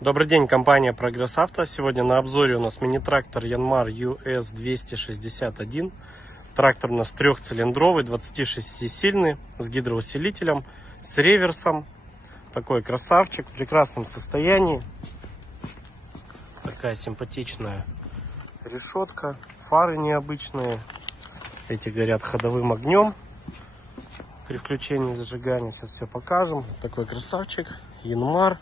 Добрый день, компания Прогресс Авто. Сегодня на обзоре у нас мини-трактор Yanmar US 261. Трактор у нас трехцилиндровый, 26-сильный, с гидроусилителем, с реверсом. Такой красавчик, в прекрасном состоянии. Такая симпатичная решетка, фары необычные. Эти горят ходовым огнем при включении зажигания. Сейчас все покажем. Такой красавчик, Yanmar.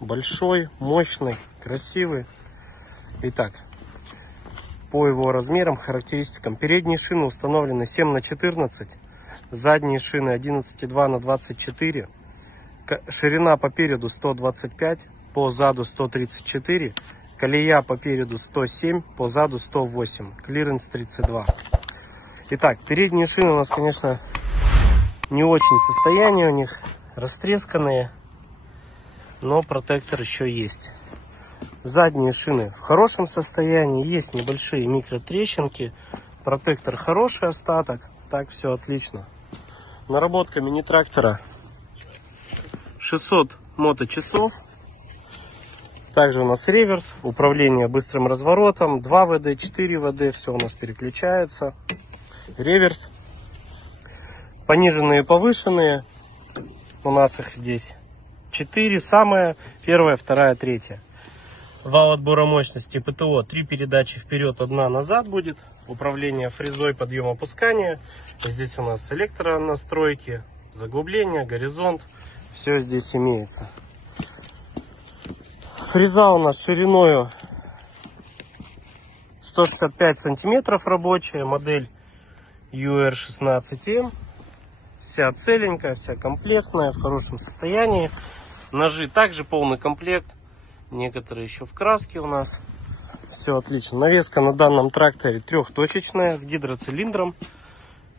Большой, мощный, красивый. Итак, по его размерам, характеристикам. Передние шины установлены 7х14, задние шины 11,2х24. Ширина по переду 125, по заду 134. Колея по переду 107, по заду 108. Клиренс 32. Итак, передние шины у нас, конечно, не очень состояние у них, растресканные. Но протектор еще есть. Задние шины в хорошем состоянии. Есть небольшие микротрещинки. Протектор хороший остаток. Так, все отлично. Наработка мини-трактора 600 моточасов. Также у нас реверс. Управление быстрым разворотом. 2 ВД, 4 ВД. Все у нас переключается. Реверс. Пониженные, повышенные. У нас их здесь 4, самая первая, вторая, третья. Вал отбора мощности ПТО, 3 передачи вперед, 1 назад будет. Управление фрезой, подъем, опускание. Здесь у нас электронастройки, заглубление, горизонт. Все здесь имеется. Фреза у нас шириною 165 сантиметров рабочая. Модель UR16M. Вся целенькая, вся комплектная, в хорошем состоянии. Ножи также полный комплект. Некоторые еще в краске у нас. Все отлично. Навеска на данном тракторе трехточечная с гидроцилиндром.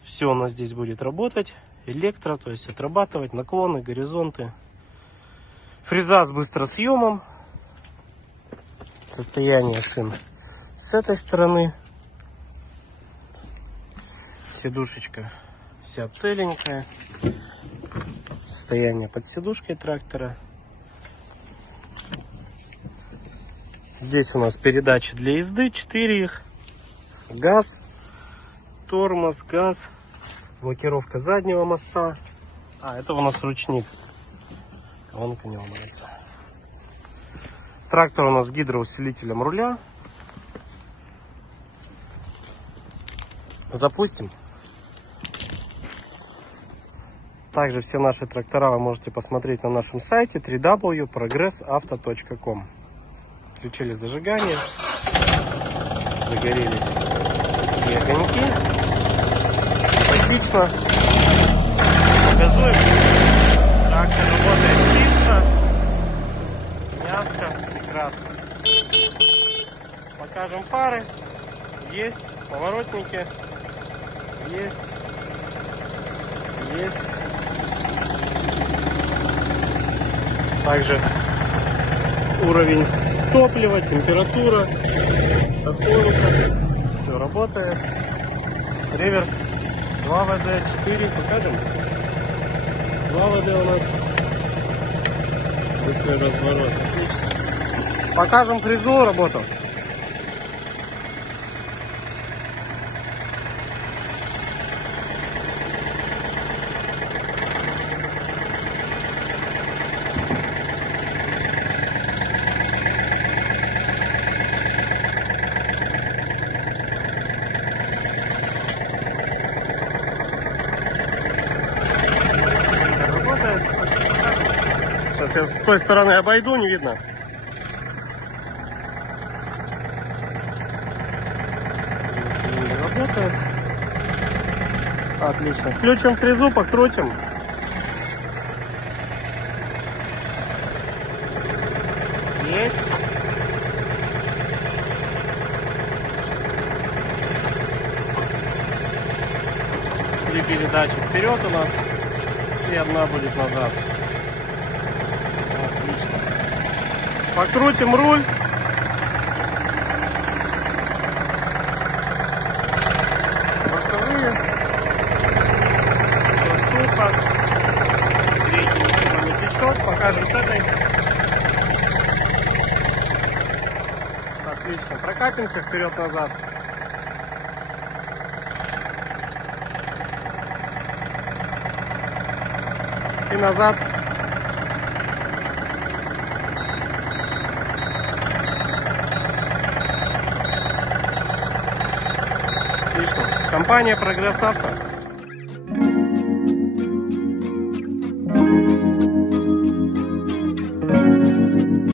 Все у нас здесь будет работать. Электро, то есть отрабатывать наклоны, горизонты. Фреза с быстросъемом. Состояние шин с этой стороны. Сидушечка вся целенькая. Состояние под сидушкой трактора. Здесь у нас передачи для езды, 4 их. Газ, тормоз, газ. Блокировка заднего моста. Это у нас ручник. Колонка не ломается. Трактор у нас с гидроусилителем руля. Запустим. Также все наши трактора вы можете посмотреть на нашем сайте www.progressauto.com. Включили зажигание. Загорелись такие огоньки. Симпатично. Газуем. Трактор работает чисто. Мягко. Прекрасно. Покажем фары. Есть. Поворотники. Есть. Есть. Также уровень топлива, температура, тахометр, все работает. Реверс 2 ВД, 4, покажем. 2 ВД у нас. Быстрый разворот, отлично. Покажем фрезу, работу. Сейчас я с той стороны обойду, не видно. Цилиндр работает. Отлично. Включим фрезу, покрутим. Есть. Три передачи вперед у нас. И 1 будет назад. Отлично. Покрутим руль. Боковые. Все сухо. Средний ничего не течет. Покажем с этой. Отлично. Прокатимся вперед-назад. И назад. Отлично. Компания Прогресс Авто.